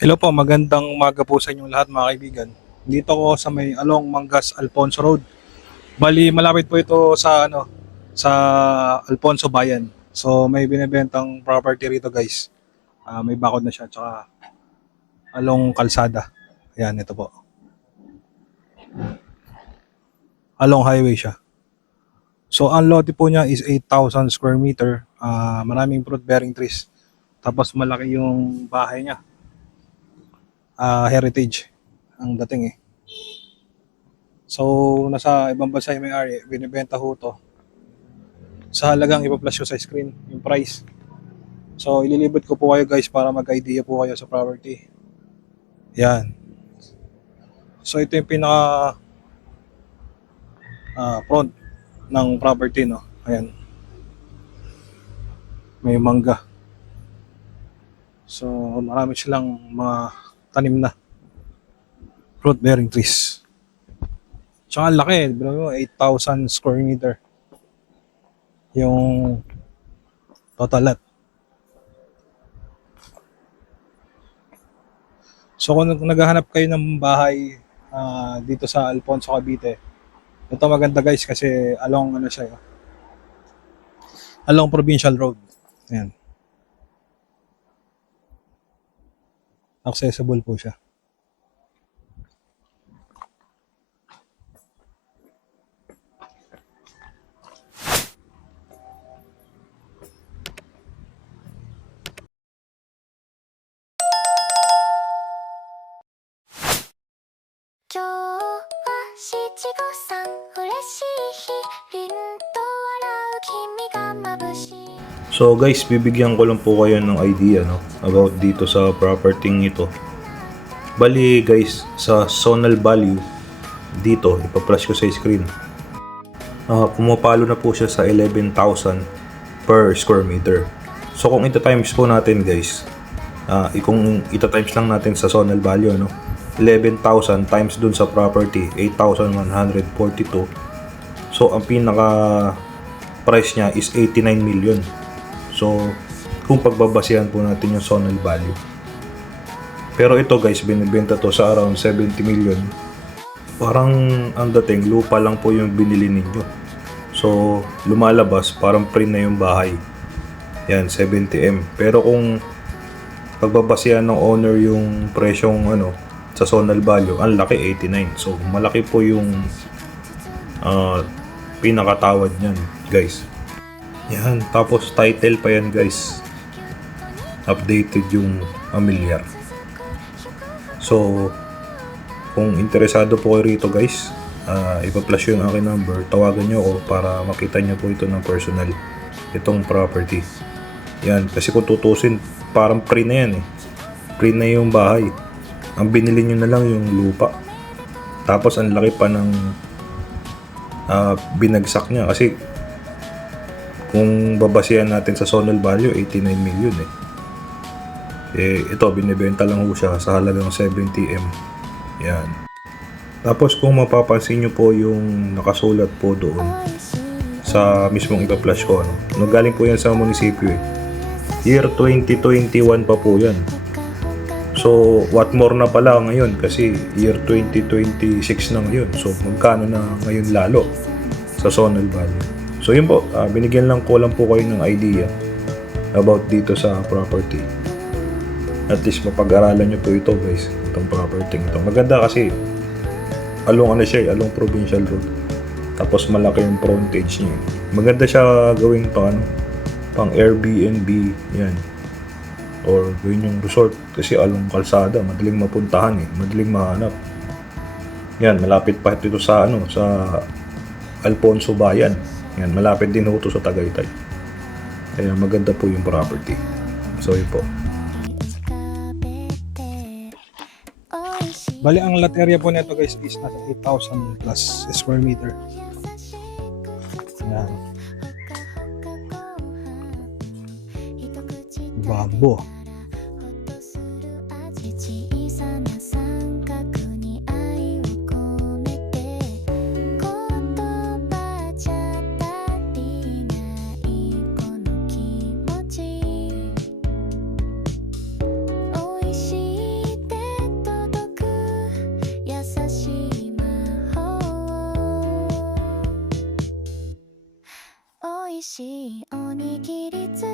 Hello po, magandang umaga po sa inyong lahat mga kaibigan. Dito ko sa may Along Mangas Alfonso Road. Bali, malapit po ito sa sa Alfonso Bayan. So may binebentang property rito guys. May bakod na siya tsaka along kalsada. Ayan, ito po. Along highway siya. So ang lote po niya is 8,000 square meter. Maraming fruit bearing trees. Tapos malaki yung bahay niya. Heritage ang dating eh. So, nasa ibang bansa yung may-ari, binibenta ho to sa halagang ipa-flash ko sa screen, yung price. So, ililibot ko po kayo guys para mag-idea po kayo sa property. Yan. So, ito yung pinaka front ng property, no? Ayan. May mangga. So, marami silang mga tanim na fruit-bearing trees. Tsaka ang laki, 8,000 square meter yung total lot. So kung naghahanap kayo ng bahay dito sa Alfonso, Cavite, ito maganda guys kasi along siya, along Provincial Road. Ayan. Accessible po siya. So guys, bibigyan ko lang po kayo ng idea about dito sa property ito. Bali guys, sa zonal value dito, ipa-flash ko sa screen. Pumapalo na po siya sa 11,000 per square meter. So kung ita-times po natin guys, kung ita-times lang natin sa zonal value 11,000 times dun sa property, 8,142. So ang pinaka price niya is 89 million. So, kung pagbabasihan po natin yung zonal value. Pero ito guys, binibenta to sa around 70 million. Parang ang dating, lupa lang po yung binili ninyo. So, lumalabas, parang pre na yung bahay. Yan, 70M. Pero kung pagbabasihan ng owner yung presyong sa zonal value, ang laki 89. So, malaki po yung pinakatawad niyan guys. Yan, tapos title pa yan guys. Updated yung familiar. So, kung interesado po kayo rito guys, ipa-flash yung aking number. Tawagan nyo ako para makita nyo po ito ng personal. Itong property. Yan, kasi kung tutusin, parang pre na yan eh. Pre na yung bahay. Ang binili nyo na lang yung lupa. Tapos ang laki pa ng binagsak niya kasi kung babasihan natin sa zonal value, 89 million ito, binibenta lang ho siya sa halagang 70M. Yan. Tapos kung mapapansin nyo po yung nakasulat po doon sa mismong ipa-flash ko, nagaling po yan sa munisipyo Year 2021 pa po yan. So, what more na pala ngayon kasi year 2026 na ngayon. So, magkano na ngayon lalo sa zonal value. So yun po, binigyan lang ko po kayo ng idea about dito sa property. At least mapag-aralan nyo po ito guys, itong property ito. Maganda kasi along along Provincial Road. Tapos malaki yung frontage niya. Maganda siya gawing pang Airbnb, yan. Or gawin yung resort kasi along kalsada, madaling mapuntahan madaling mahanap. Yan, malapit pa ito sa sa Alfonso Bayan. Yan, malapit din ho ito sa Tagaytay. Kaya maganda po yung property. So yun po. Bali, ang lot area po nito guys is nasa 8,000 plus square meter. Yan. Bambo. しいおにぎり作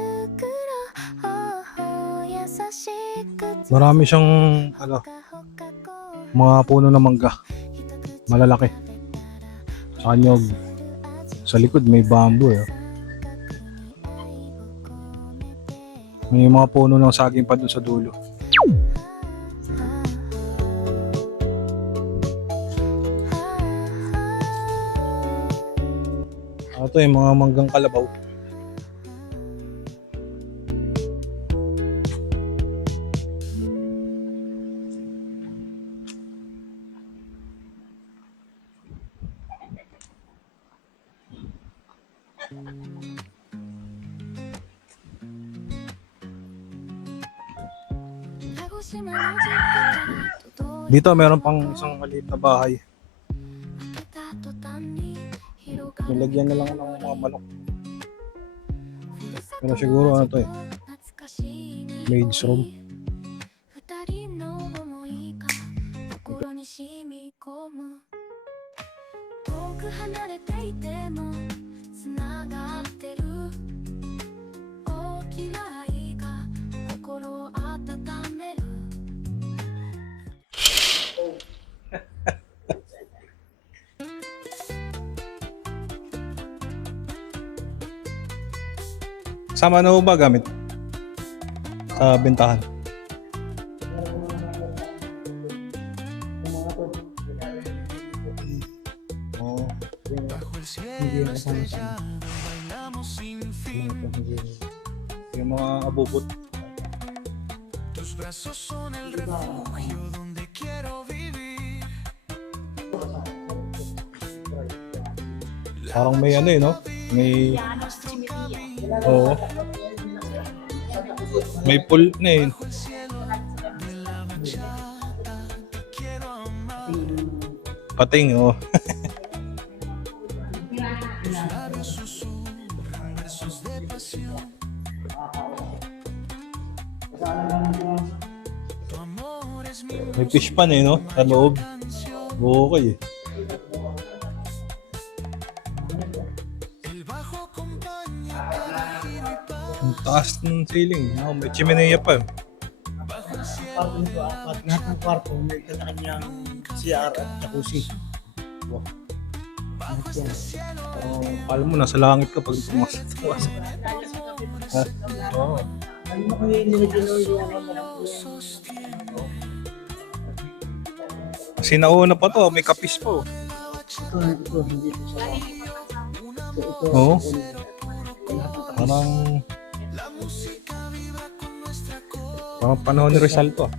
ろう優しく Marami siyang mga puno ng mangga. Malalaki. Sa kanyog. Sa likod may bamboo eh. May mga puno ng saging pa doon sa dulo. Ito yung mga manggang kalabaw. Dito meron pang isang maliit na bahay. Nilagyan na lang ng mga manok. Pero siguro ano to eh. Maid's room. Sama na ho ba gamit? Sa bentahan? Oo. Yung mga abubot. Parang may ano eh, no? May... Oo. May pool na eh. Pating, oh. May fish pan eh, no? Sa loob. Okay eh. Ang taas ng ceiling. Oh, may chimenea pa. Kwarto nito, apat. Lahat ng kwarto may kanya-kanyang CR at jacuzzi. Wow. Alam mo, nasa langit ka pag tumas. Ha? Oo. Ano mo kayo nilagyan yung Kasi nauna pa to, may kapis po. ito, hindi ito sa... Ito, Oo. Parang panahon ni Rizal to.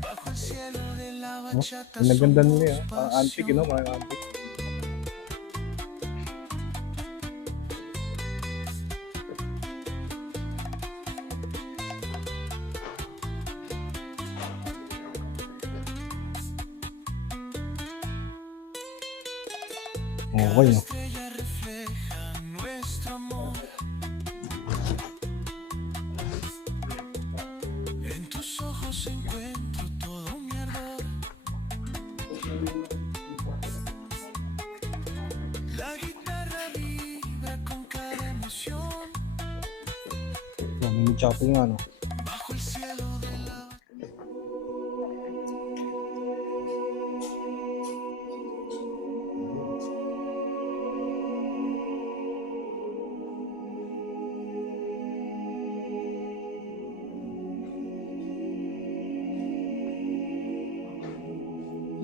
No? Ang naganda nila, parang antique, no? Parang antique. Okay, no? May chapel nga, no?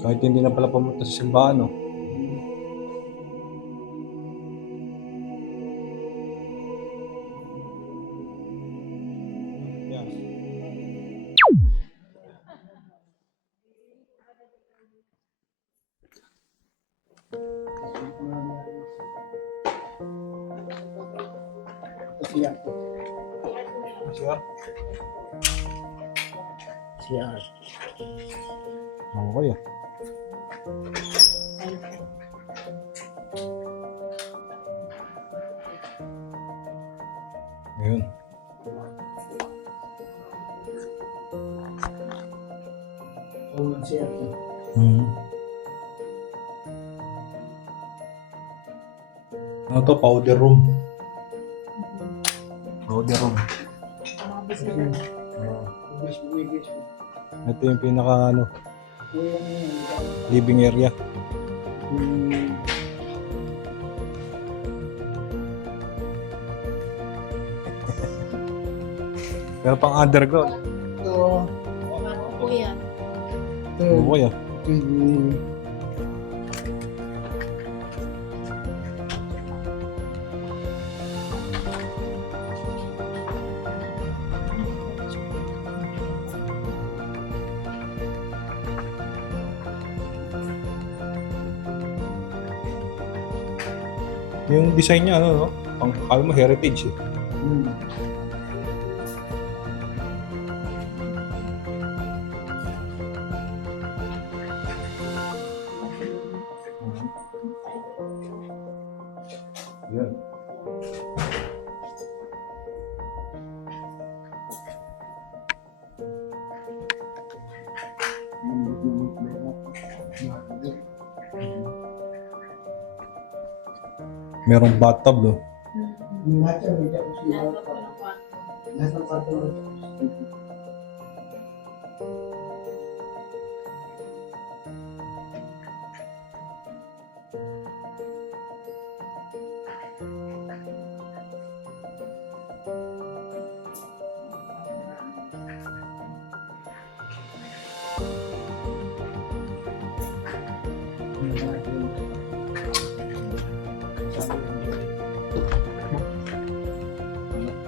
Kahit hindi na pala pumunta sa simbahan, no? Yeah. CR. Siya? CR. Okay, ah. Ayun. Oo, CR. Ano to? Powder room. Loader room. Bubis. Ito yung pinaka ano, Yung living area. Pero pang underground. ito, Po yan. ito, Okay ah. ito yung Yung design niya, ano, no? Pang, kala mo heritage eh. Yan. Merong bathtub, no? lahat yan, may dyan siya. Lahat po ng kwarto. Lahat ng kwarto.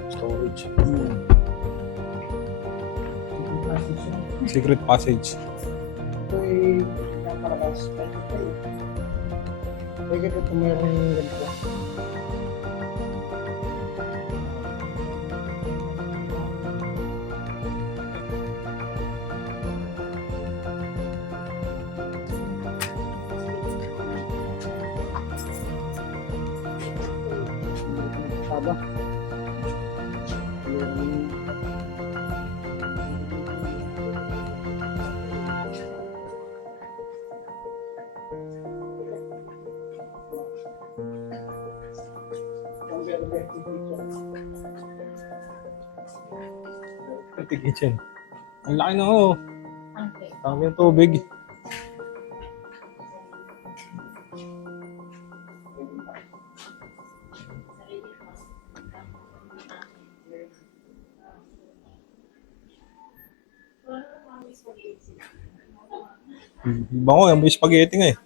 Storage. Secret passage. Ito ay nakalabas. Pwede ito mayroong ganito. Taba. Ito kitchen. Ang laki na oh. Okay. Tangin yung tubig. Bango, yung may spaghetti nga eh.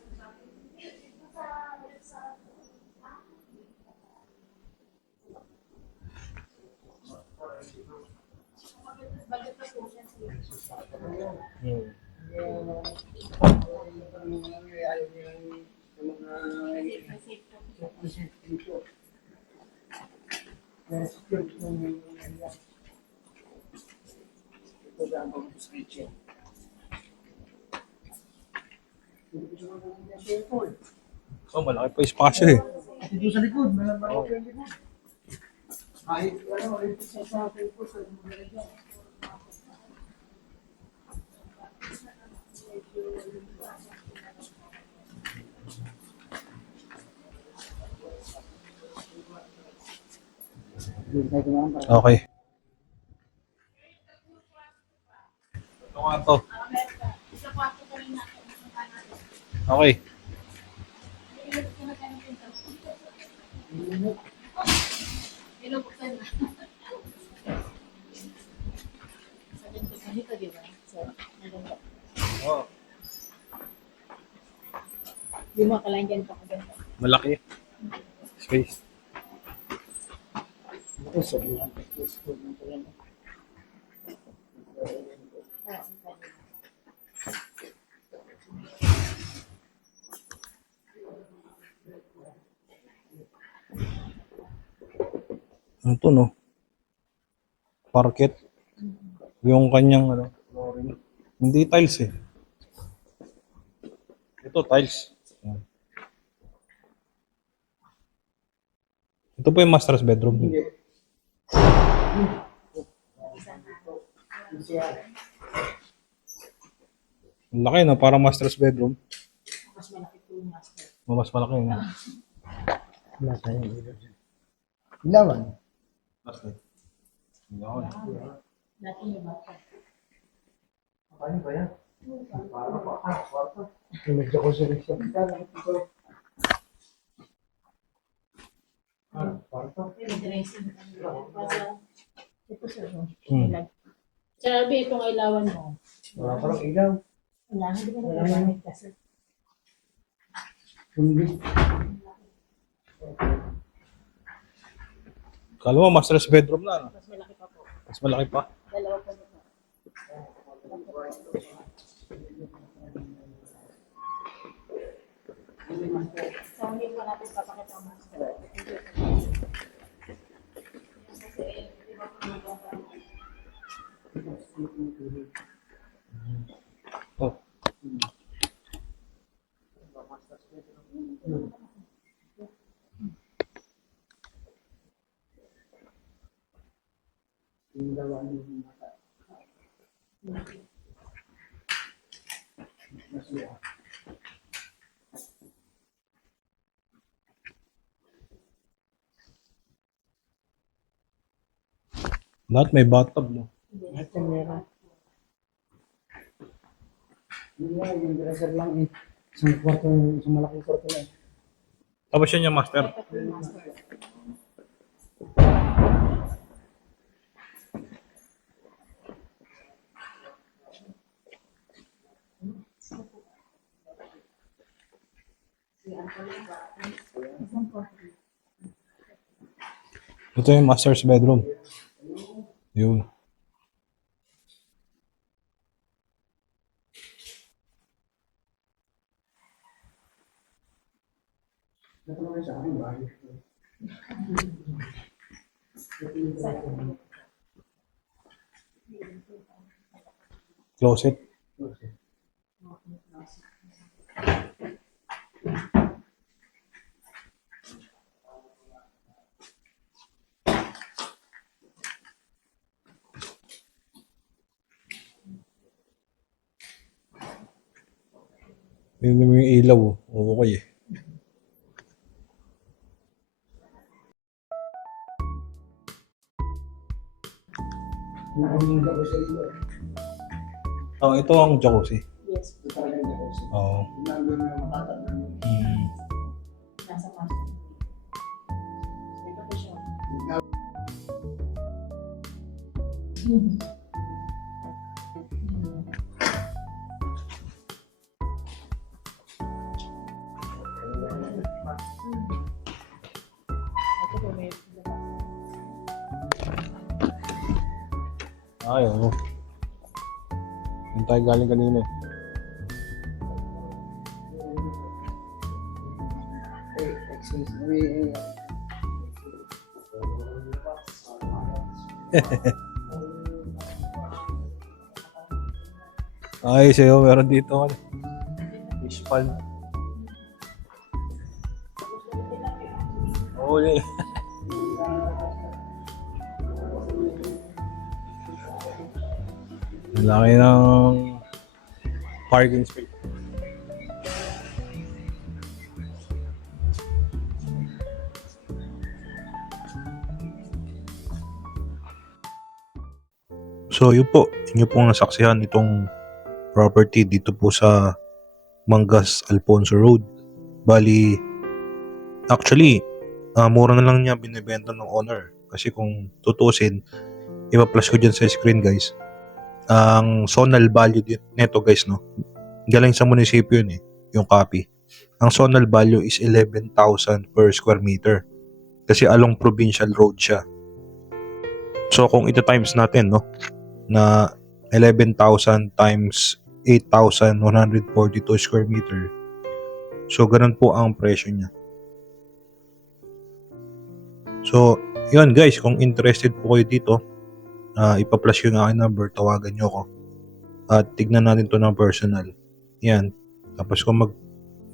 Oh, malaki pa yung spasyo eh. Dito sa likod, malaki yung likod. Kahit ano, ito sa po, sa mga Okay. Ito nga to. Okay. Dito, di ba? So, maganda. Oh, Di mo akalain dyan pa maganda. malaki. Space. Ito sa mga ito Ano to, no? Parquet. Yung kanyang, ano, flooring. Hindi tiles eh. Ito, tiles. Yan. Ito po yung master's bedroom. Hindi. Ang laki, no? Parang master's bedroom. Mas malaki po yung master. Mas malaki, no? Wala tayong ilaw dyan. Ilawan. Master. Yun. Dati may bata. Ano ba yan? Para pa. Kwarto. Medyo ko siya. Kwarto. May dressing. Ito sir. Hmm. Sabi itong ilawan mo. Wala parang ilaw. Wala, hindi ko na gamit kasi. Hindi. Kala mo, master's bedroom na. No? Mas malaki pa po. Mas malaki pa. Dalawa po na. So, hindi pa natin papakita ang master. Oh. Lahat may bathtub, no? Ito meron. Yun nga, yung dresser lang eh. Isang kwarto, isang malaking kwarto lang. Tapos yun yung master. Ito yung master's bedroom. Yun. Ito naman sa aking bahay. Closet. Yun naman yung ilaw. Oh. Okay eh. Nakahinga ko sa iyo. Oh, ito ang jacuzzi. Yes, Ito talaga yung kasi. Oo. Nandun na matatanda mo. nasa master. Ito po siya. Ito po may Ay, oo. Yung tayo galing kanina eh. Excuse me. Ay, sa'yo, meron dito. Ano? Fish pan. Oo, yun. Ang laki ng parking space. So yun po, inyo pong nasaksihan itong property dito po sa Mangas Alfonso Road. Bali, actually, mura na lang niya binibenta ng owner. Kasi kung tutusin, ipa-flash ko dyan sa screen guys. Ang zonal value nito guys, no? Galing sa munisipyo yun eh, yung copy. Ang zonal value is 11,000 per square meter. Kasi along provincial road siya. So kung ito times natin, no? Na 11,000 times 8,142 square meter. So ganun po ang presyo niya. So, yun guys, kung interested po kayo dito, ipa-flash yung aking number, tawagan nyo ako. At tignan natin to ng personal. Yan. Tapos kung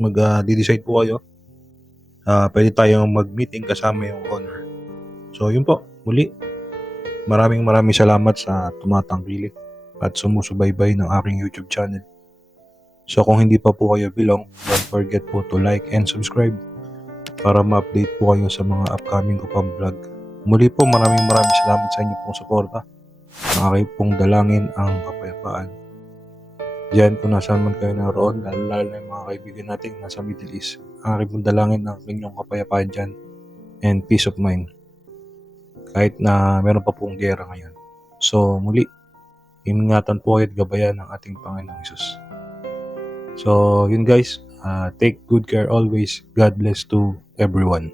mag-decide po kayo, pwede tayong mag-meeting kasama yung owner. So, yun po. Muli, maraming salamat sa tumatangkilik at sumusubaybay ng aking YouTube channel. So, kung hindi pa po kayo belong, don't forget po to like and subscribe para ma-update po kayo sa mga upcoming ko pang vlog. Muli po maraming salamat sa inyo pong suporta. Ang aking pong dalangin ang kapayapaan. Diyan kung nasaan man kayo naroon, lalo na yung mga kaibigan natin nasa Middle East. Ang aking pong dalangin ang inyong kapayapaan dyan and peace of mind. Kahit na meron pa pong gera ngayon. So muli, ingatan po at gabayan ng ating Panginoong Hesus. So yun guys, take good care always. God bless to everyone.